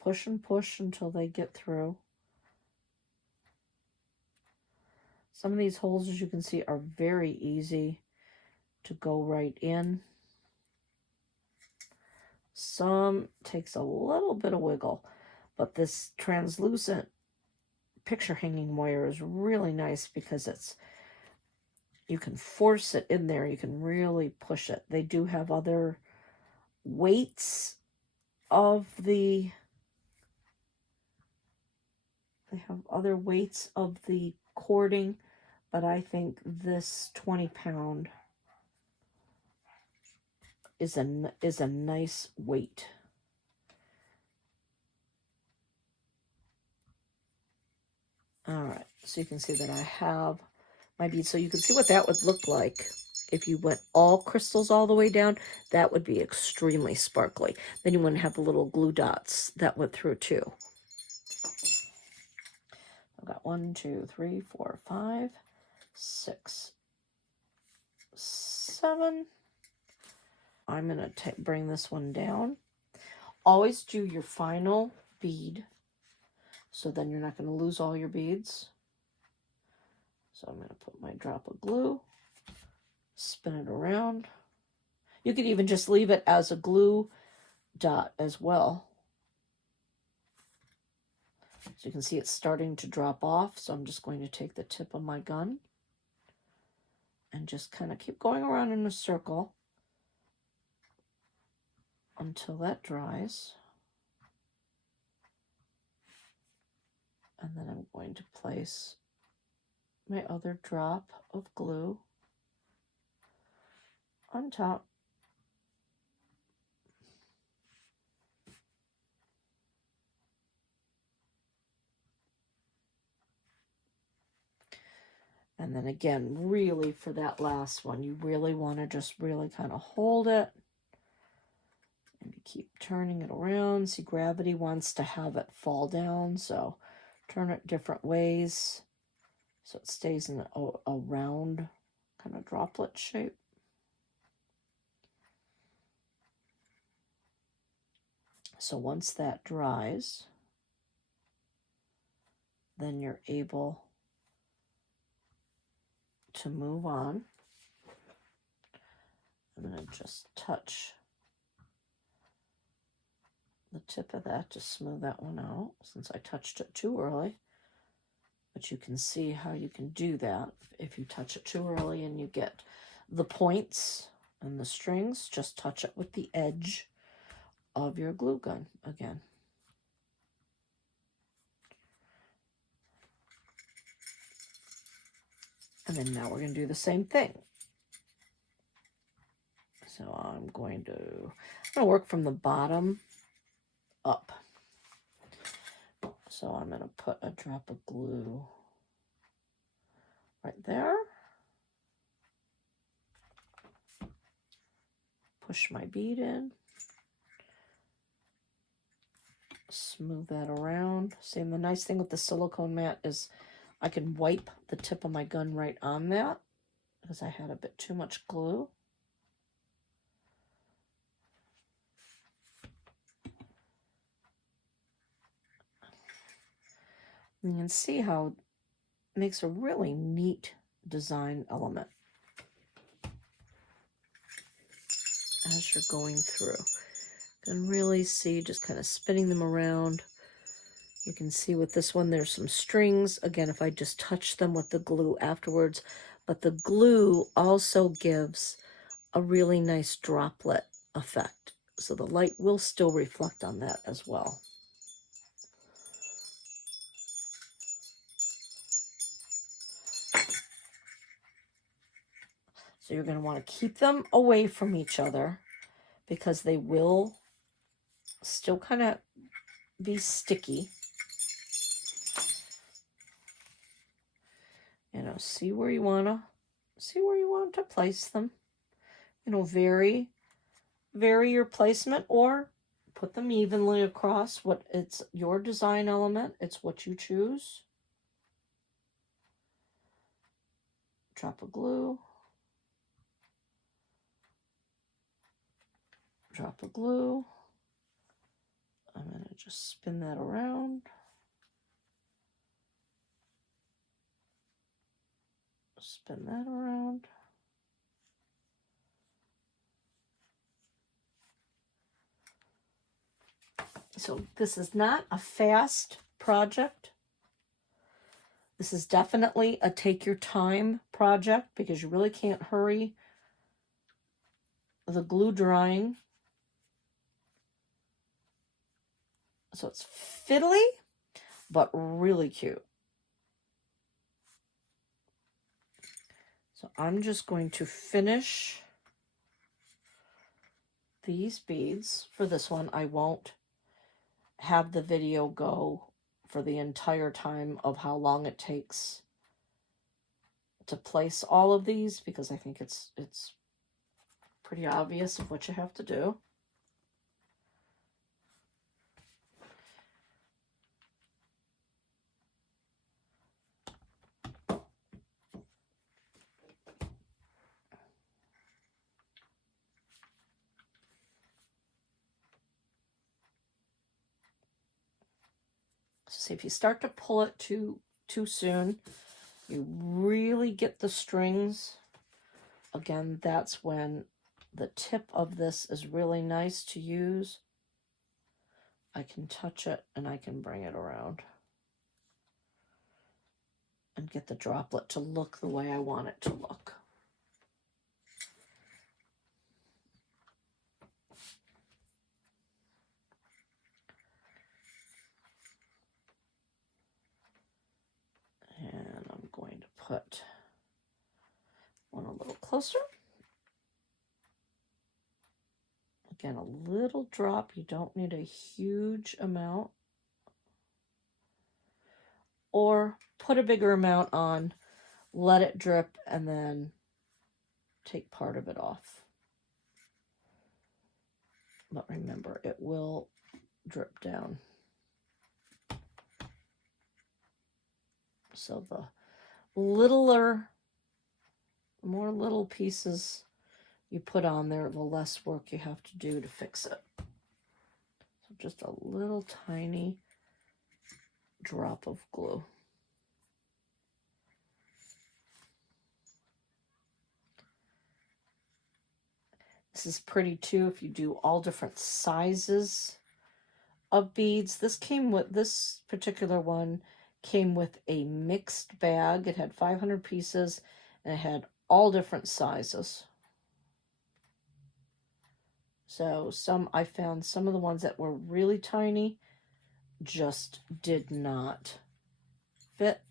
push and push until they get through. Some of these holes, as you can see, are very easy to go right in. Some takes a little bit of wiggle, but this translucent picture hanging wire is really nice because you can force it in there. You can really push it. They do have other weights of the cording, but I think this 20-pound is a nice weight. All right, so you can see that I have my beads. So you can see what that would look like if you went all crystals all the way down. That would be extremely sparkly. Then you wouldn't have the little glue dots that went through too. I've got 1, 2, 3, 4, 5, 6, 7. I'm going to bring this one down. Always do your final bead, so then you're not going to lose all your beads. So I'm going to put my drop of glue, spin it around. You could even just leave it as a glue dot as well. So you can see it's starting to drop off. So I'm just going to take the tip of my gun and just kind of keep going around in a circle until that dries. And then I'm going to place my other drop of glue on top. And then again, really for that last one, you really want to just really kind of hold it and you keep turning it around. See, gravity wants to have it fall down, so turn it different ways so it stays in a round kind of droplet shape. So once that dries, then you're able to move on. I'm going to just touch the tip of that to smooth that one out, since I touched it too early. But you can see how you can do that. If you touch it too early and you get the points and the strings, just touch it with the edge of your glue gun again. And then now we're going to do the same thing. So I'm going to work from the bottom up. So I'm going to put a drop of glue right there. Push my bead in. Smooth that around. See, and the nice thing with the silicone mat is I can wipe the tip of my gun right on that because I had a bit too much glue. And you can see how it makes a really neat design element as you're going through. You can really see just kind of spinning them around. You can see with this one there's some strings. Again, if I just touch them with the glue afterwards, but the glue also gives a really nice droplet effect. So the light will still reflect on that as well. So you're going to want to keep them away from each other because they will still kind of be sticky. You know, see where you want to place them. You know, vary your placement or put them evenly across. It's your design element. It's what you choose. Drop of glue. Drop of glue. I'm going to just spin that around. Spin that around. So this is not a fast project. This is definitely a take your time project because you really can't hurry the glue drying. So it's fiddly, but really cute. So I'm just going to finish these beads for this one. I won't have the video go for the entire time of how long it takes to place all of these because I think it's pretty obvious of what you have to do. See, if you start to pull it too soon, you really get the strings. Again, that's when the tip of this is really nice to use. I can touch it and I can bring it around and get the droplet to look the way I want it to look. And I'm going to put one a little closer. Again, a little drop. You don't need a huge amount. Or put a bigger amount on, let it drip, and then take part of it off. But remember, it will drip down. So the more little pieces you put on there, the less work you have to do to fix it. So just a little tiny drop of glue. This is pretty too if you do all different sizes of beads. This particular one came with a mixed bag. It had 500 pieces and it had all different sizes. So I found some of the ones that were really tiny just did not fit.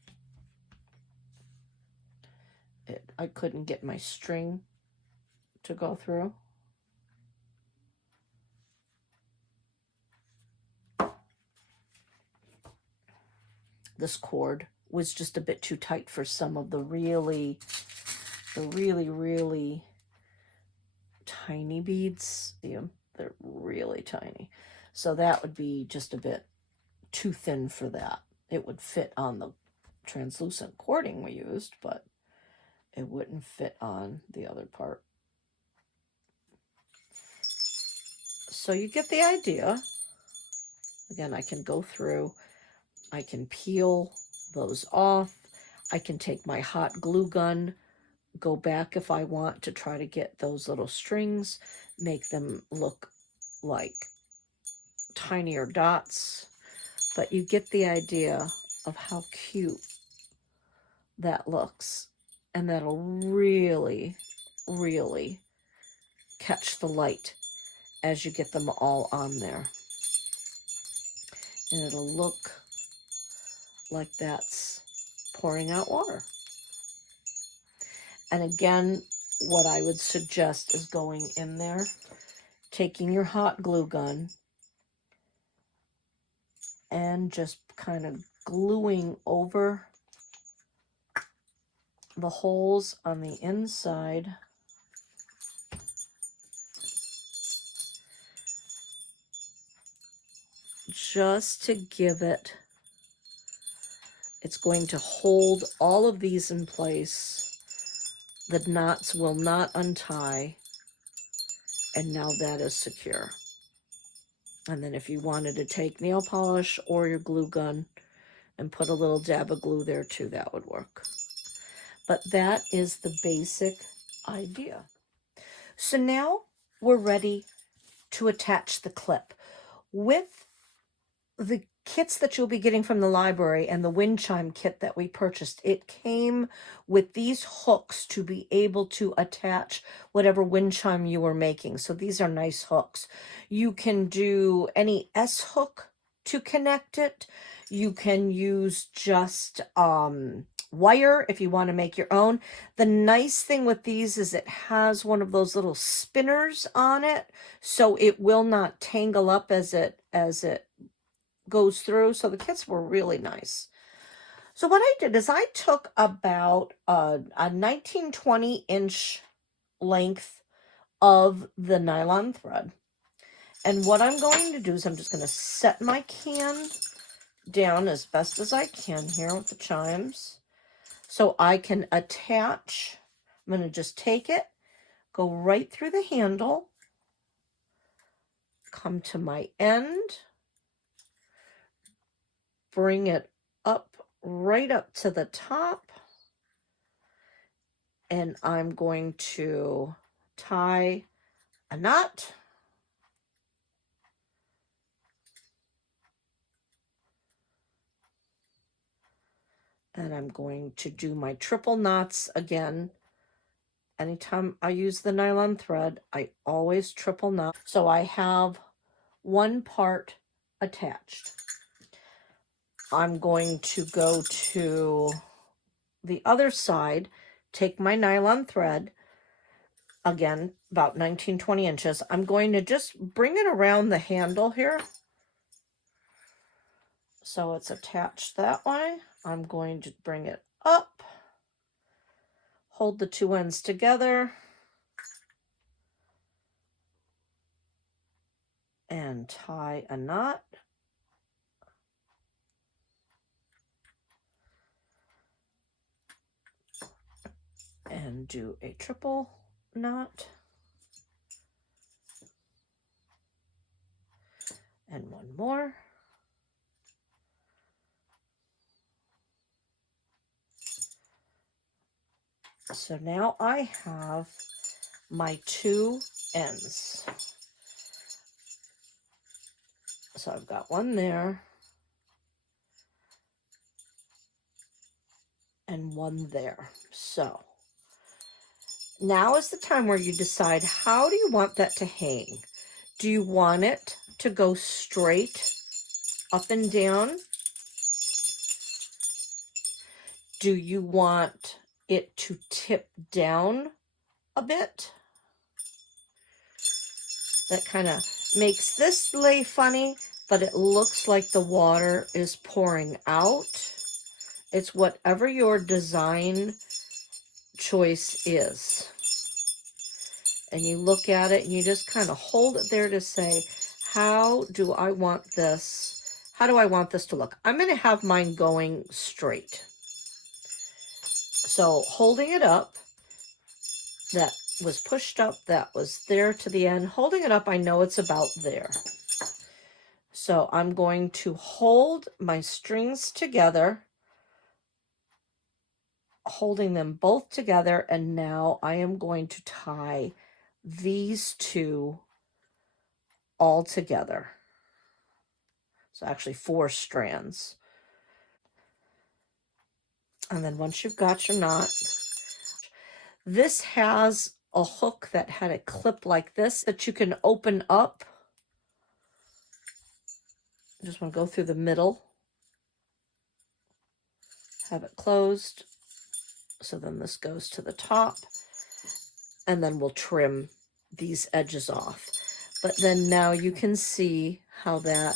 I couldn't get my string to go through. This cord was just a bit too tight for some of the really tiny beads. See them? They're really tiny. So that would be just a bit too thin for that. It would fit on the translucent cording we used, but it wouldn't fit on the other part. So you get the idea. Again, I can go through, I can peel those off. I can take my hot glue gun, go back if I want to try to get those little strings, make them look like tinier dots. But you get the idea of how cute that looks. And that'll really, really catch the light as you get them all on there. And it'll look like that's pouring out water. And again, what I would suggest is going in there, taking your hot glue gun, and just kind of gluing over the holes on the inside. Just to give it, it's going to hold all of these in place. The knots will not untie, and now that is secure. And then if you wanted to take nail polish or your glue gun and put a little dab of glue there too, that would work. But that is the basic idea. So now we're ready to attach the clip. With the kits that you'll be getting from the library and the wind chime kit that we purchased, it came with these hooks to be able to attach whatever wind chime you were making. So these are nice hooks. You can do any S hook to connect it. You can use just wire if you want to make your own. The nice thing with these is it has one of those little spinners on it, so it will not tangle up as it goes through. So the kits were really nice. So what I did is I took about a 19-20 inch length of the nylon thread. And what I'm going to do is I'm just going to set my can down as best as I can here with the chimes, so I can attach. I'm going to just take it, go right through the handle, come to my end, bring it up, right up to the top, and I'm going to tie a knot. And I'm going to do my triple knots again. Anytime I use the nylon thread, I always triple knot. So I have one part attached. I'm going to go to the other side, take my nylon thread, again, about 19-20 inches. I'm going to just bring it around the handle here, so it's attached that way. I'm going to bring it up, hold the two ends together, and tie a knot. And do a triple knot. And one more. So now I have my two ends. So I've got one there and one there. So now is the time where you decide, how do you want that to hang? Do you want it to go straight up and down? Do you want it to tip down a bit? That kind of makes this lay funny, but it looks like the water is pouring out. It's whatever your design choice is. And you look at it and you just kind of hold it there to say, how do I want this? How do I want this to look? I'm going to have mine going straight. So holding it up, that was pushed up, that was there to the end. Holding it up, I know it's about there. So I'm going to hold my strings together, holding them both together, and now I am going to tie these two all together. So actually 4 strands. And then once you've got your knot, this has a hook that had a clip like this that you can open up. I just want to go through the middle, have it closed. So then this goes to the top, and then we'll trim these edges off. But then now you can see how that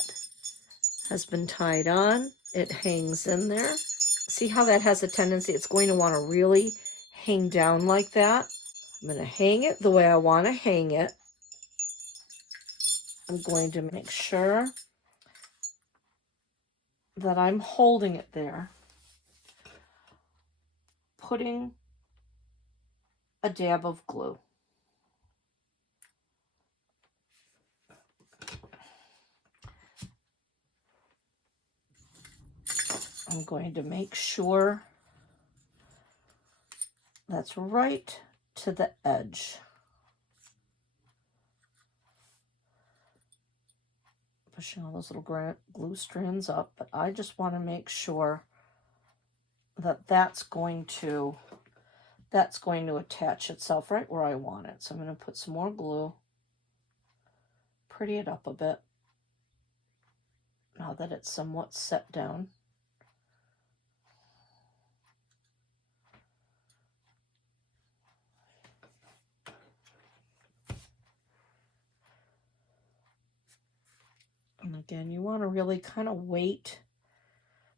has been tied on. It hangs in there. See how that has a tendency? It's going to want to really hang down like that. I'm going to hang it the way I want to hang it. I'm going to make sure that I'm holding it there, putting a dab of glue. I'm going to make sure that's right to the edge. pushing all those little glue strands up, but I just want to make sure that that's going to attach itself right where I want it. So I'm going to put some more glue, pretty it up a bit now that it's somewhat set down. And again, you want to really kind of wait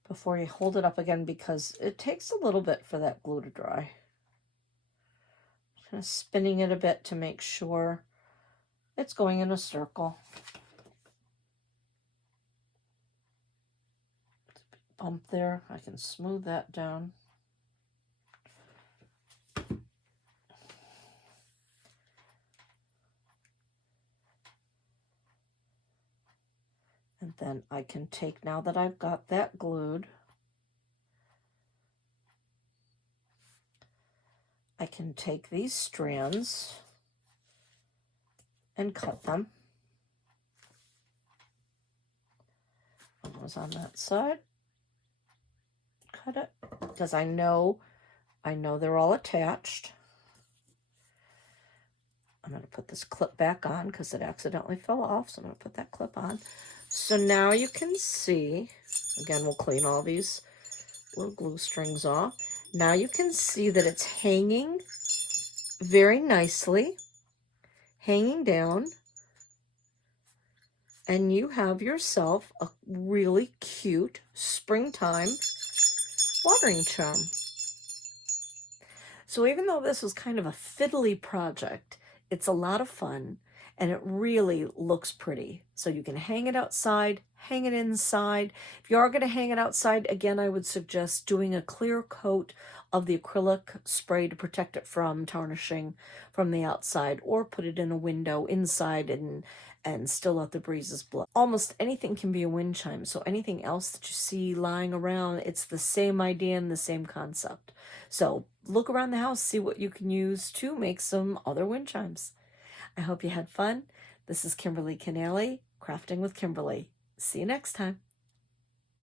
before you hold it up again, because it takes a little bit for that glue to dry. Kind of spinning it a bit to make sure it's going in a circle. Bump there, I can smooth that down. And then I can take, now that I've got that glued, I can take these strands and cut them. One was on that side. Cut it, because I know they're all attached. I'm going to put this clip back on because it accidentally fell off, so I'm going to put that clip on. So now you can see, again, we'll clean all these little glue strings off. Now you can see that it's hanging very nicely, hanging down, and you have yourself a really cute springtime watering charm. So even though this was kind of a fiddly project, it's a lot of fun, and it really looks pretty. So you can hang it outside, hang it inside. If you are going to hang it outside, again, I would suggest doing a clear coat of the acrylic spray to protect it from tarnishing from the outside, or put it in a window inside and still let the breezes blow. Almost anything can be a wind chime, so anything else that you see lying around, it's the same idea and the same concept. So look around the house, see what you can use to make some other wind chimes. I hope you had fun. This is Kimberly Canale, Crafting with Kimberly. See you next time.